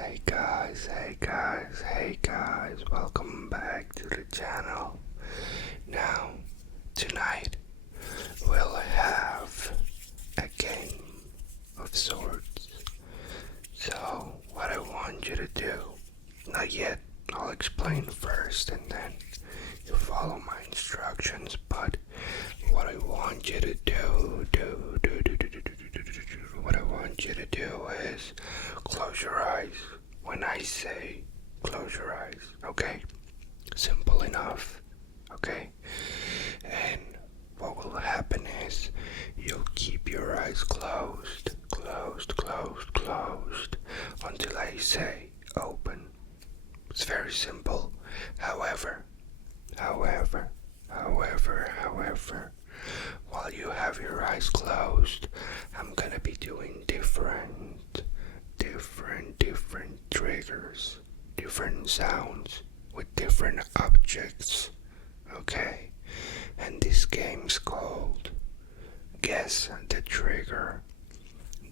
hey guys, welcome back to the channel. Now, tonight, we'll have a game of sorts. So, what I want you to do, not yet, I'll explain first and then you follow my instructions, but what I want you to what I want you to do is close your eyes when I say close your eyes, okay? Simple enough, okay? And what will happen is you'll keep your eyes closed until I say open. It's very simple. However, while you have your eyes closed, I'm gonna be doing different triggers, different sounds with different objects, okay? And this game's called Guess the Trigger.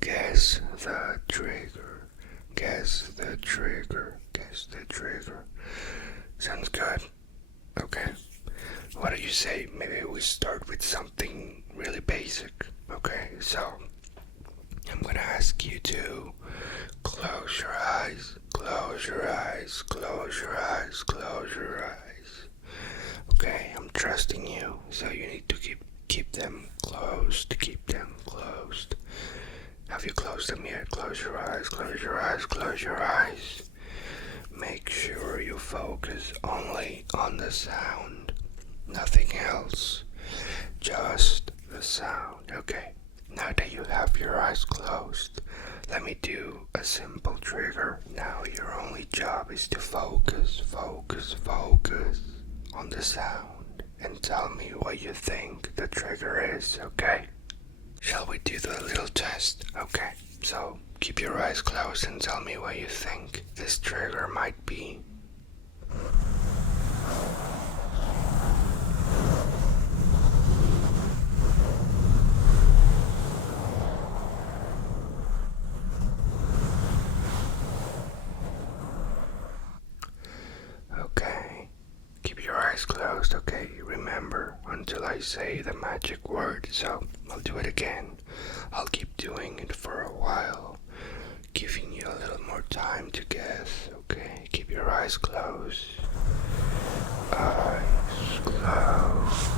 Guess the trigger. Guess the trigger. Guess the trigger. Sounds good? Okay. What do you say? Maybe we start with something really basic. Okay, so I'm gonna ask you to close your eyes, close your eyes, close your eyes, close your eyes. Okay, I'm trusting you, so you need to keep them closed, keep them closed. Have you closed them yet? Close your eyes, close your eyes, close your eyes. Make sure you focus only on the sound, nothing else, just the sound. Okay, now that you have your eyes closed, let me do a simple trigger. Now your only job is to focus on the sound and tell me what you think the trigger is, okay? Shall we do the little test? Okay, so keep your eyes closed and tell me what you think this trigger might be. Okay, keep your eyes closed, okay? Remember, until I say the magic word, so I'll do it again. I'll keep doing it for a while, giving you a little more time to guess, okay? Keep your eyes closed. Eyes closed.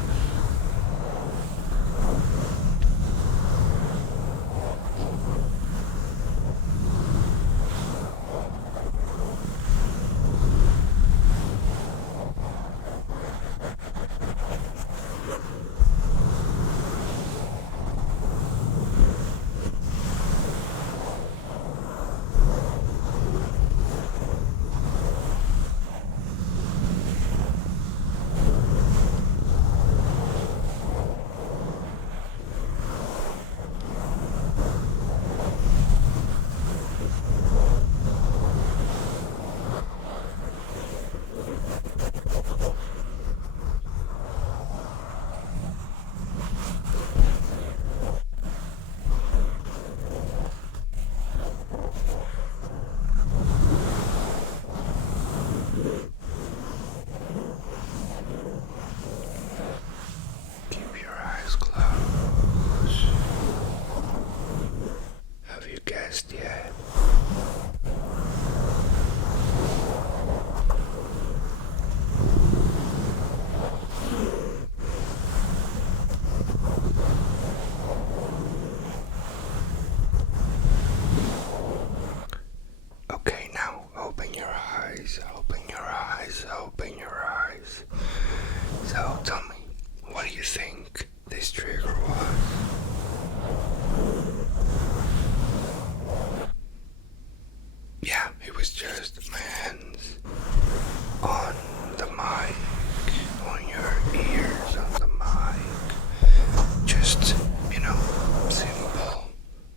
Keep your eyes closed. Have you guessed yet? Okay, now open your eyes, open your eyes, open your eyes. So tell me, what do you think this trigger was? Yeah, it was just my hands on the mic, on your ears, on the mic. Just, simple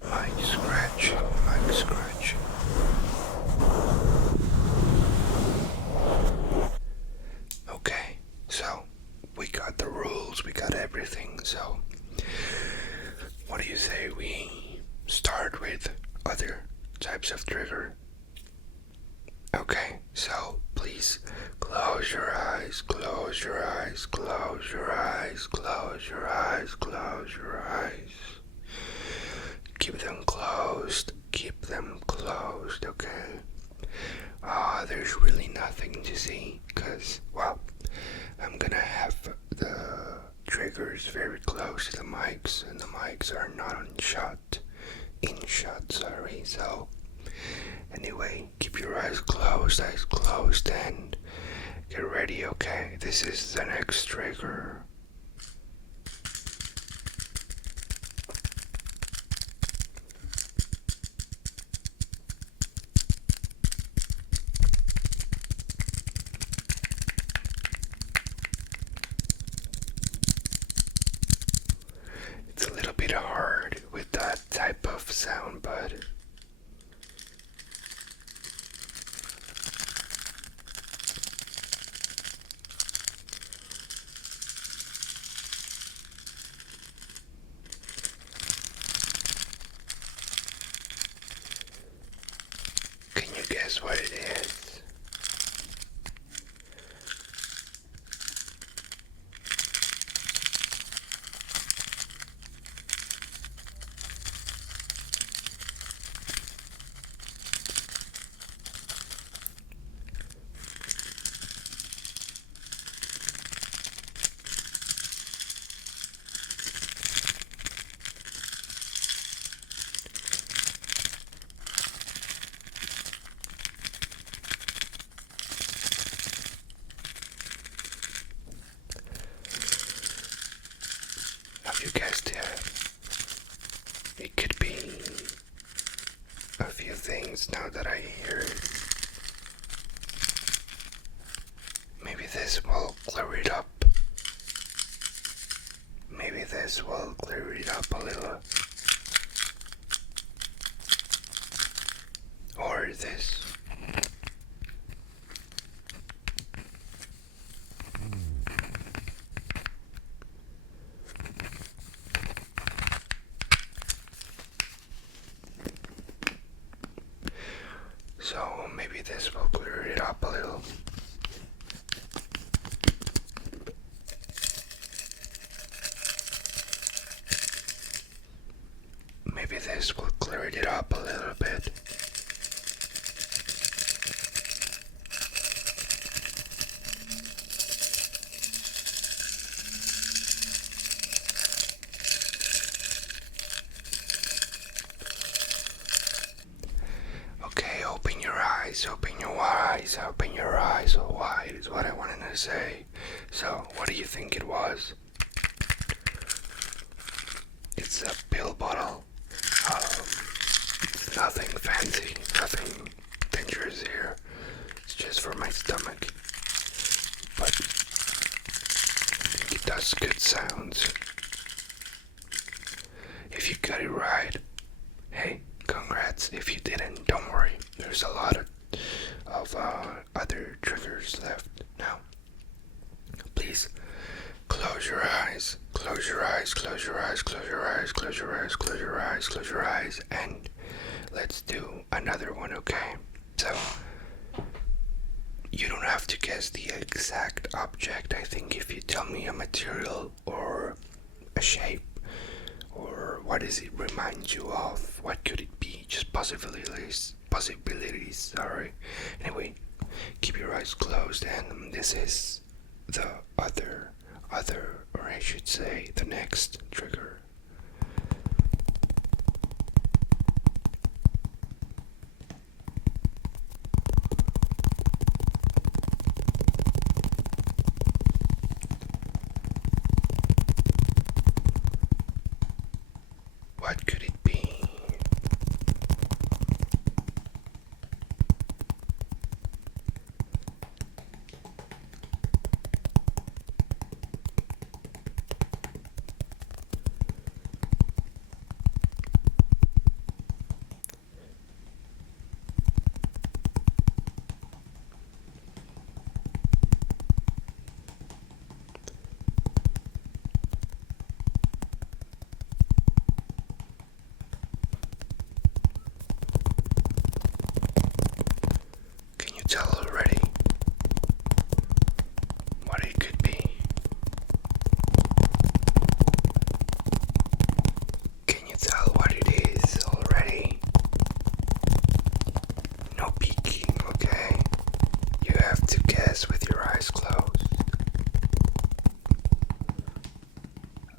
mic scratching, mic scratching. Okay, so we got the rules, we got everything, so what do you say we start with other types of trigger? Okay, so please close your eyes, close your eyes, close your eyes, close your eyes, close your eyes. Keep them closed, okay? There's really nothing to see, because, well, I'm gonna have the triggers very close to the mics, and the mics are not in shot, sorry, so anyway, keep your eyes closed, and get ready, okay? This is the next trigger. It's a little bit hard with that type of sound, but can you guess what it is? Have you guessed it? It could be a few things now that I hear it. Maybe this will clear it up. Maybe this will clear it up a little. Or this. So maybe this will clear it up a little. Maybe this will clear it up a little bit. Okay, open your eyes, open your eyes, open your eyes wide is what I wanted to say. So, what do you think it was? It's a pill bottle. It's nothing fancy, nothing dangerous here. It's just for my stomach. But it does good sounds. If you got it right, hey, congrats. If you didn't, don't worry. There's a lot of other triggers left. Now, please close your eyes. Close your eyes, close your eyes, close your eyes, close your eyes, close your eyes, close your eyes, and let's do another one, okay? So, you don't have to guess the exact object. I think if you tell me a material or a shape, or what does it remind you of, what could it be? Just possibilities, sorry. Anyway, keep your eyes closed, and this is the other, or I should say, the next trigger. What could it be? eyes closed.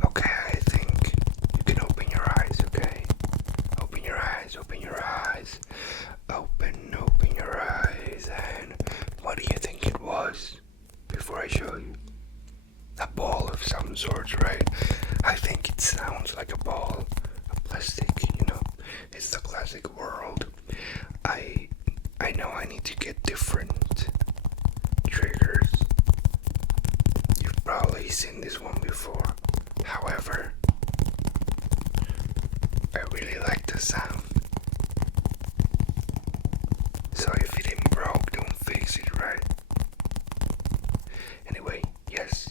Okay, I think you can open your eyes, okay? Open your eyes, open your eyes. Open your eyes. And what do you think it was before I show you? A ball of some sort, right? I think it sounds like a ball of plastic, you know? It's the classic world. I know I need to get different triggers. You've probably seen this one before. However, I really like the sound. So if it ain't broke, don't fix it, right? Anyway, yes,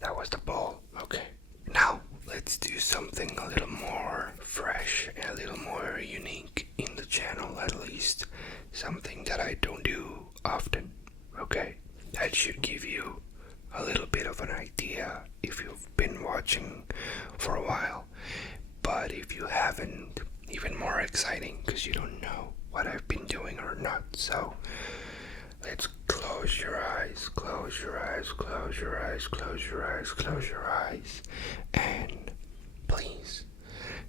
that was the ball. Okay. Now, let's do something a little more fresh and a little more unique in the channel, at least. Something that I don't do often, okay? That should give you a little bit of an idea if you've been watching for a while. But if you haven't, even more exciting because you don't know what I've been doing or not. So let's close your eyes, close your eyes, close your eyes, close your eyes, close your eyes, and please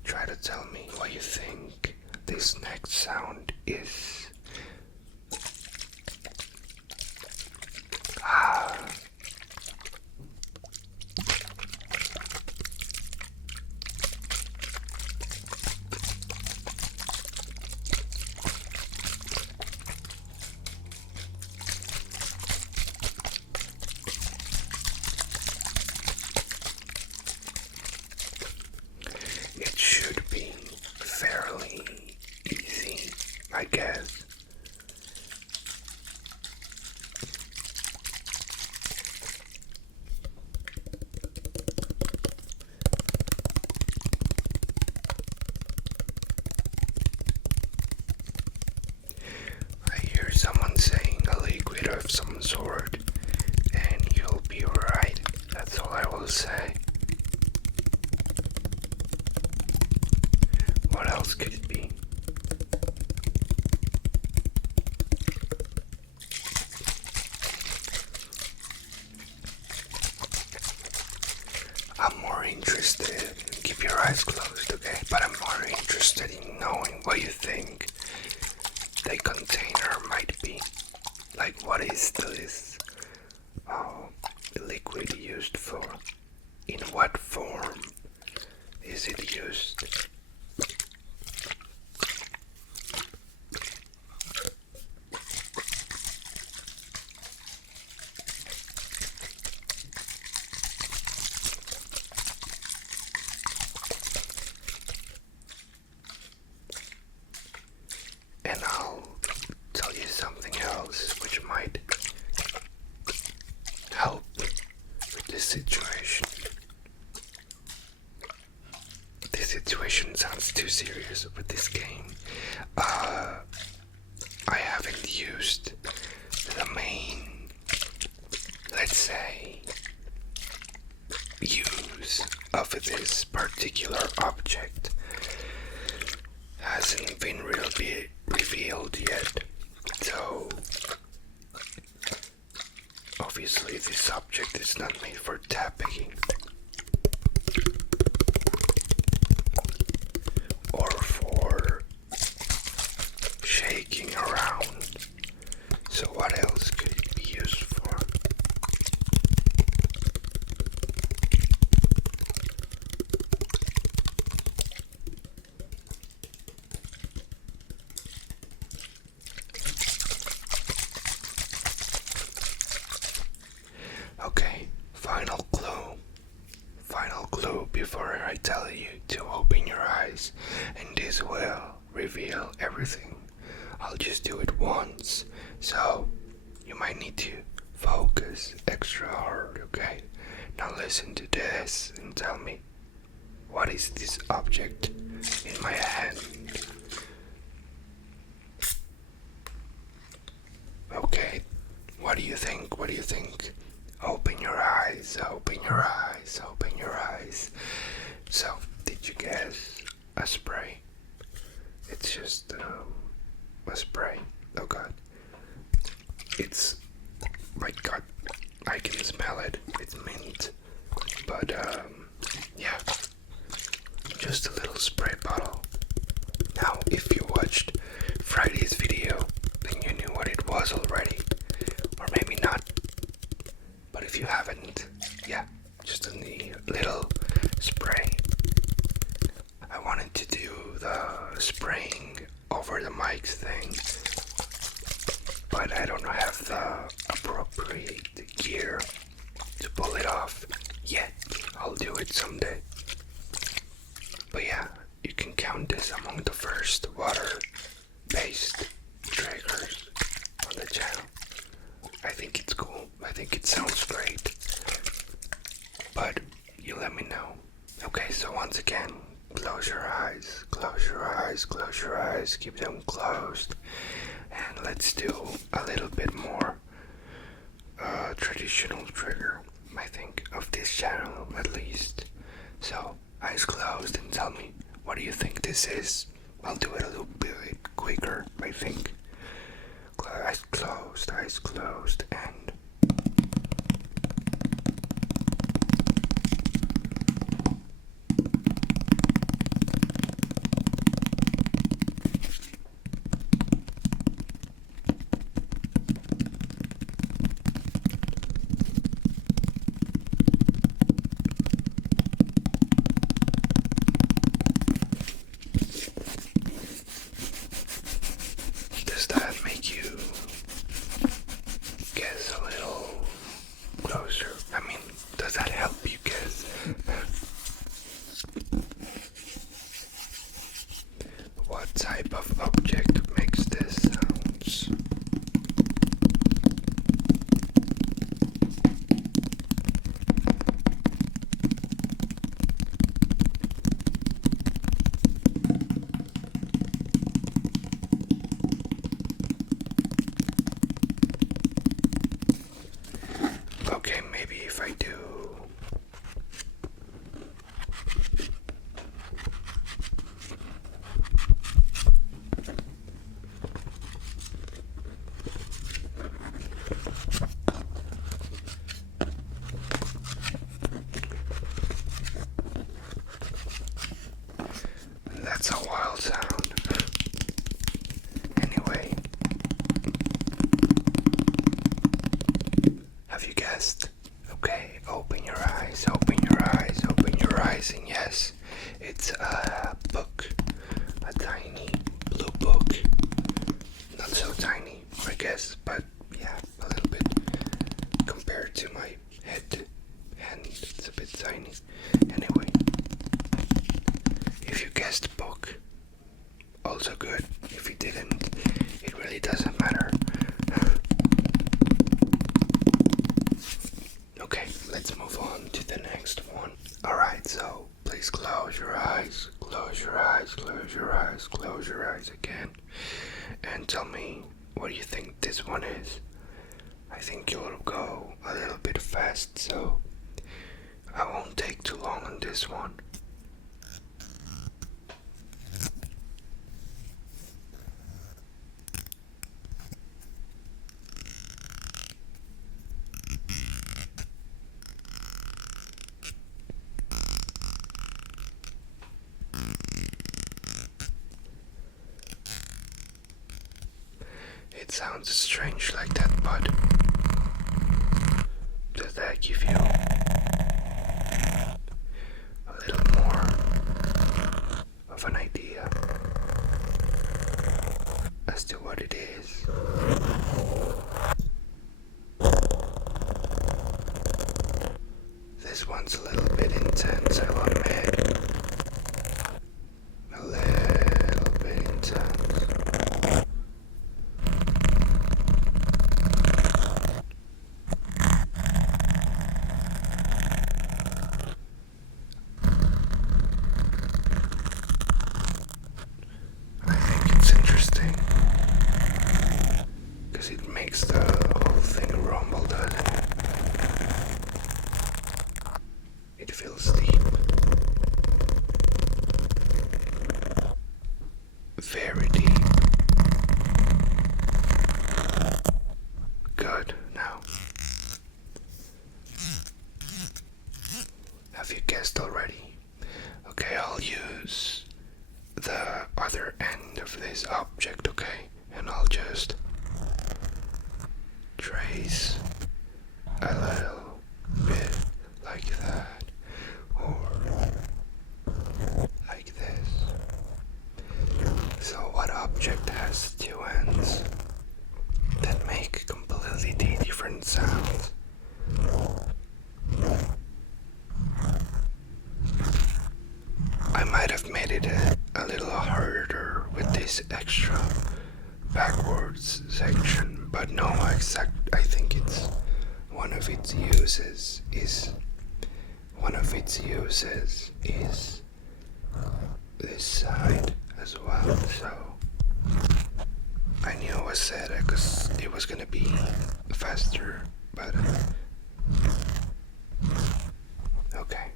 try to tell me what you think this next sound is. It should be fairly easy, I guess. I hear someone saying a liquid of some sort, and you'll be right. That's all I will say. What else could it be? I'm more interested, keep your eyes closed, okay? But I'm more interested in knowing what you think the container might be. Like, what is this liquid used for? In what form is it used? And I'll tell you something else which might help with this situation. This situation sounds too serious with this game. I haven't used the main, let's say, use of this particular object. Hasn't been really revealed yet, so obviously this object is not made for tapping or for shaking around. So what else could it be used for? Okay, final clue. Final clue before I tell you to open your eyes, and this will reveal everything. I'll just do it once, so you might need to focus extra hard, okay? Now listen to this and tell me, what is this object in my hand? Okay, what do you think? What do you think? Open your eyes, open your eyes, open your eyes. So, did you guess a spray? It's just a spray. Oh god. My god. I can smell it. It's mint. But yeah, just a little spray bottle. Now, if you watched Friday's video, then you knew what it was already. Or maybe not. But if you haven't, yeah, just a little spray. I wanted to do the spraying over the mics thing, but I don't have the appropriate gear to pull it off yet. I'll do it someday. But yeah, you can count this among the first water-based triggers on the channel. I think it's cool. I think it sounds great. But you let me know. Okay, so once again, close your eyes, close your eyes, close your eyes, keep them closed. And let's do a little bit more traditional trigger, I think, of this channel at least. So, eyes closed and tell me, what do you think this is? I'll do it a little bit quicker, I think. Eyes closed, and does that make you guess a little closer? I mean, does that help you guess? What type of object makes this sounds? Okay, maybe if I do that's a wild sound. Anyway, have you guessed? Okay, open your eyes, open your eyes, open your eyes, and yes, it's a book, a tiny blue book. Not so tiny, I guess, but yeah, a little bit compared to my head, and it's a bit tiny. Anyway, if you guessed book, also good. If you didn't, it really doesn't matter. Okay, let's move on to the next one. Alright, so please close your eyes, close your eyes, close your eyes, close your eyes again, and tell me what you think this one is. I think you'll go a little bit fast, so I won't take too long on this one. It sounds strange like that, but does that give you a little more of an idea as to what it is? This one's a little bit intense, I'll admit. A little bit intense. Because it makes the whole thing rumble, doesn't it? It feels deep. Very deep. Good. Now, sports section, but no, I think it's one of its uses is this side as well. So I knew it was sad because it was gonna be faster, but okay.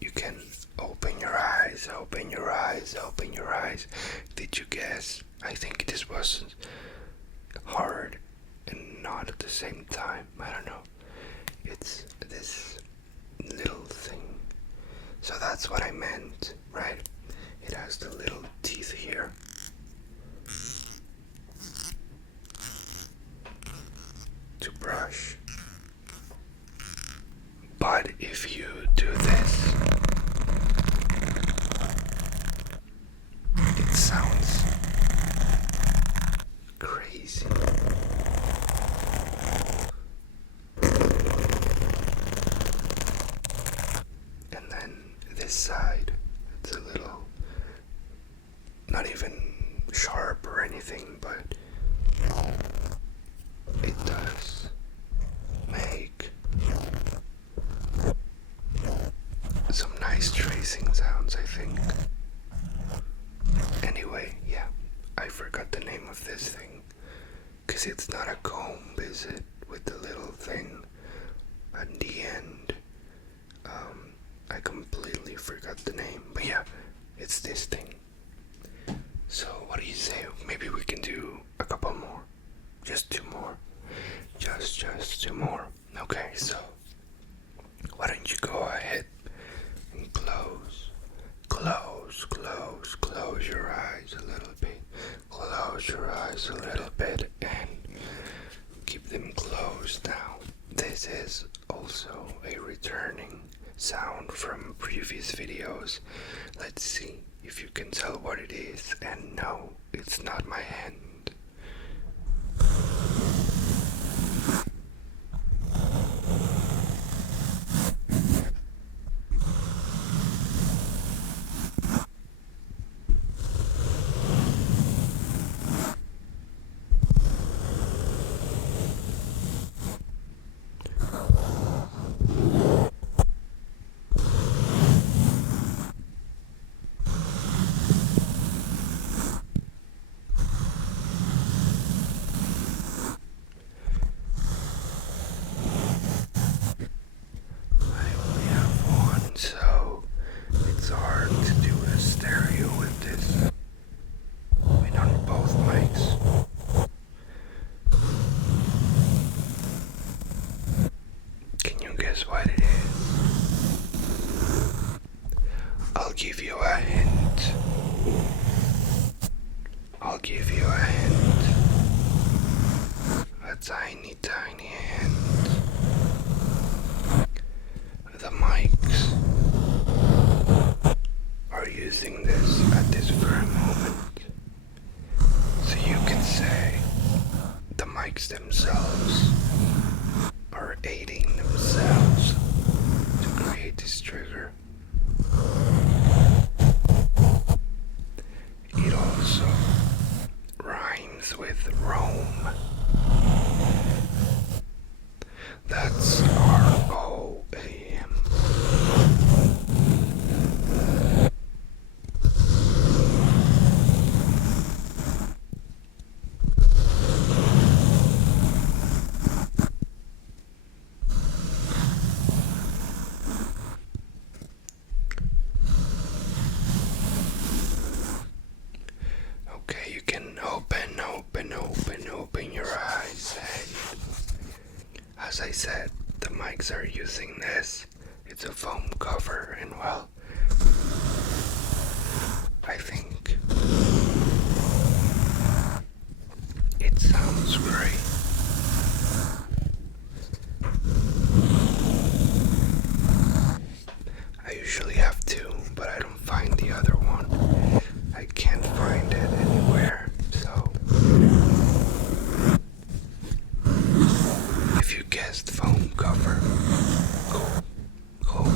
You can open your eyes, open your eyes, open your eyes. Did you guess? I think this was hard and not at the same time. I don't know. It's this little thing. So that's what I meant, right? It has the little teeth here. To brush. But if you do this, it sounds crazy. And then this side, it's a little, not even sharp or anything, but it does make some nice tracing sounds, I think. Anyway, yeah, I forgot the name of this thing, because it's not a comb, is it? With the little thing at the end. I completely forgot the name, but yeah, it's this thing. So what do you say? Maybe we can do a couple more. Just two more. Just two more. Okay, so why don't you go ahead and close your eyes a little bit. Close your eyes a little bit and keep them closed now. This is also a returning sound from previous videos. Let's see if you can tell what it is. And no, it's not my hand. What it is. I'll give you a hint. A tiny hint. The mics are using this at this very moment. So you can say the mics themselves are aiding themselves to create this trigger. It also rhymes with Rome. That's ROAM. Okay, you can open your eyes. As I said, the mics are using this. It's a foam cover, and well, I think it sounds great. I usually have two, but I don't find the other one. I can't find it anywhere, so if you guessed foam cover, cool,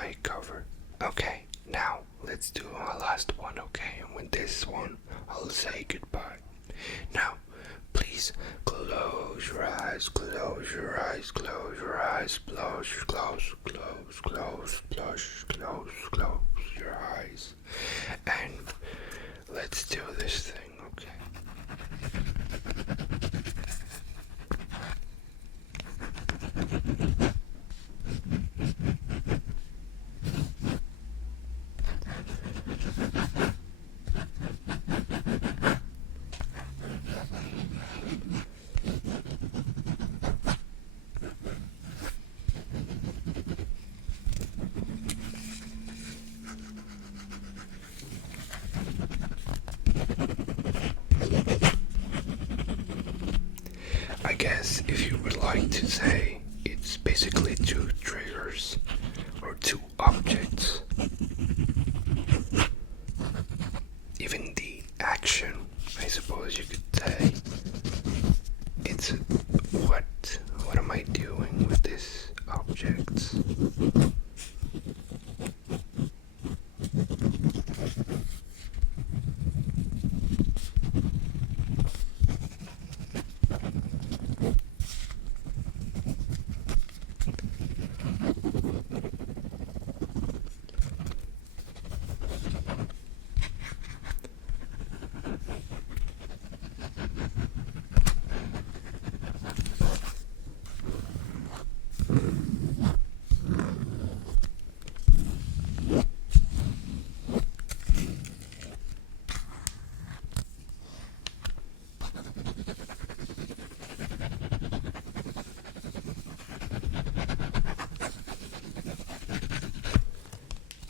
mic cover. Okay, now let's do our last one, okay? And with this one, I'll say goodbye. Now, please close your eyes, close your eyes, close your eyes, close your eyes. And let's do this thing, okay? I guess if you would like to say, it's basically two triggers or two objects. Even the action, I suppose you could say. It's what am I doing with these objects?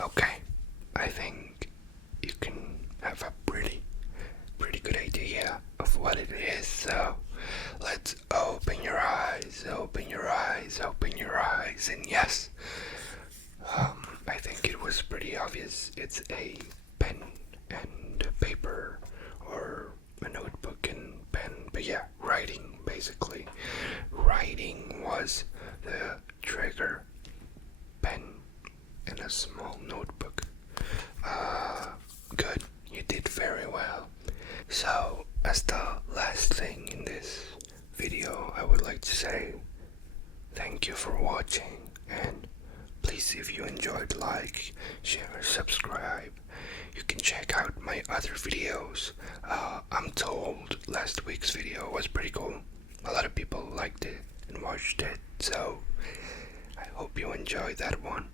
Okay, I think you can have a pretty good idea of what it is. So let's open your eyes, open your eyes, open your eyes, and yes, I think it was pretty obvious. It's a pen and paper, or a notebook and pen, but yeah, writing basically. Writing was the trigger, pen and a small notebook. Good, you did very well. So, as the last thing in this video, I would like to say thank you for watching, and please, if you enjoyed, like, share, subscribe. You can check out my other videos. I'm told last week's video was pretty cool. A lot of people liked it and watched it, so I hope you enjoyed that one.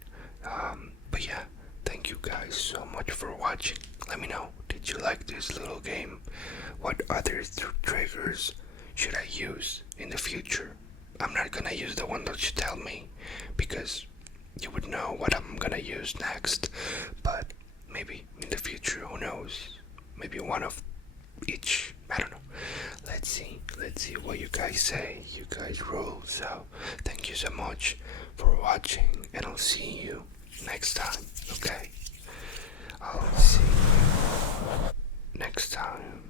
But yeah, thank you guys so much for watching. Let me know, did you like this little game? What other triggers should I use in the future? I'm not gonna use the one that you tell me, because you would know what I'm gonna use next. But maybe in the future, who knows? Maybe one of each. I don't know. Let's see what you guys say. You guys rule. So thank you so much for watching, and I'll see you next time. Okay, I'll see you next time.